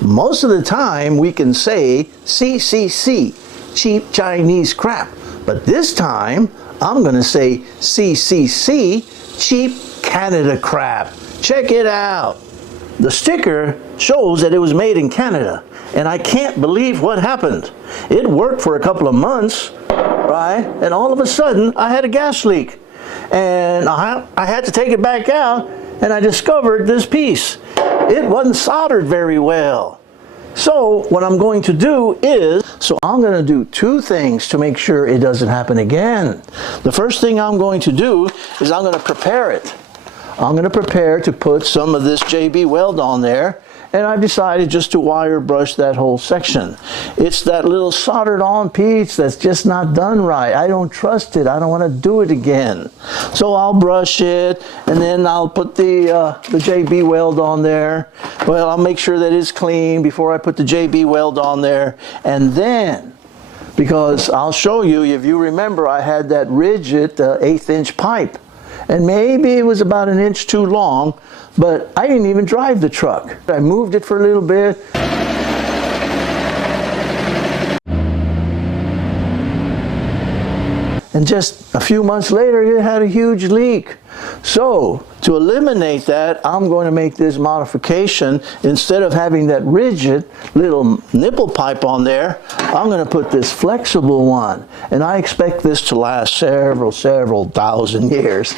Most of the time we can say CCC, cheap Chinese crap. But this time I'm going to say CCC, cheap Canada crap. Check it out. The sticker shows that it was made in Canada, and I can't believe what happened. It worked for a couple of months, right? And all of a sudden I had a gas leak, and I had to take it back out, and I discovered this piece. It wasn't soldered very well. So what I'm going to do is, I'm going to do two things to make sure it doesn't happen again. The first thing I'm going to do is I'm going to prepare it. I'm going to prepare to put some of this JB weld on there, and I've decided just to wire brush that whole section. It's that little soldered on piece that's just not done right. I don't trust it. I don't want to do it again. So I'll brush it, and then I'll put the JB weld on there. Well, I'll make sure that it's clean before I put the JB weld on there. And then, because I'll show you, if you remember, I had that rigid 1/8 inch pipe. And maybe it was about 1 inch too long, but I didn't even drive the truck. I moved it for a little bit. And just a few months later, it had a huge leak. So, to eliminate that, I'm going to make this modification. Instead of having that rigid little nipple pipe on there, I'm going to put this flexible one. And I expect this to last several thousand years.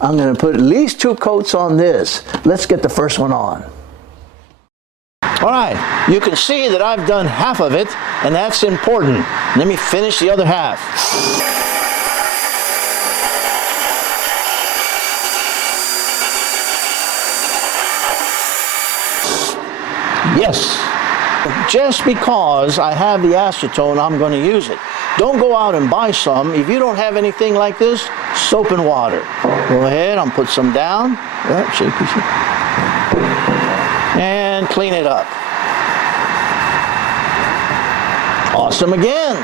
I'm going to put at least 2 coats on this. Let's get the first one on. All right, you can see that I've done half of it, and that's important. Let me finish the other half. Yes, just because I have the acetone, I'm going to use it. Don't go out and buy some. If you don't have anything like this, soap and water. Go ahead, I'll put some down. Shake. And clean it up. Awesome again.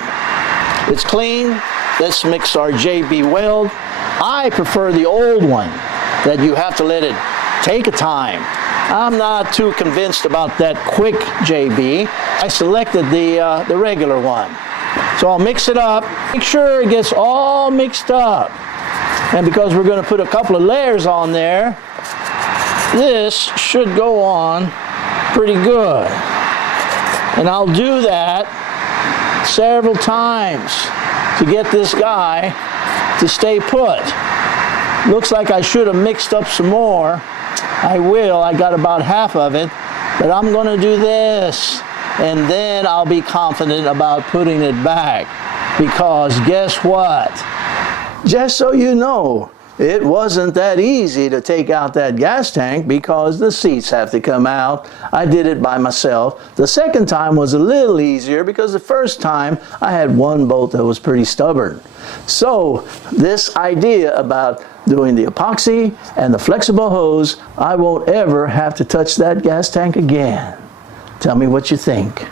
It's clean. Let's mix our JB weld. I prefer the old one, that you have to let it take a time. I'm not too convinced about that quick JB. I selected the regular one. So I'll mix it up, make sure it gets all mixed up. And because we're going to put a couple of layers on there, this should go on pretty good. And I'll do that several times to get this guy to stay put. Looks like I should have mixed up some more. I will. I got about half of it, but I'm going to do this, and then I'll be confident about putting it back, because guess what? Just so you know, it wasn't that easy to take out that gas tank because the seats have to come out. I did it by myself. The second time was a little easier because the first time I had one bolt that was pretty stubborn. So this idea about doing the epoxy and the flexible hose, I won't ever have to touch that gas tank again. Tell me what you think.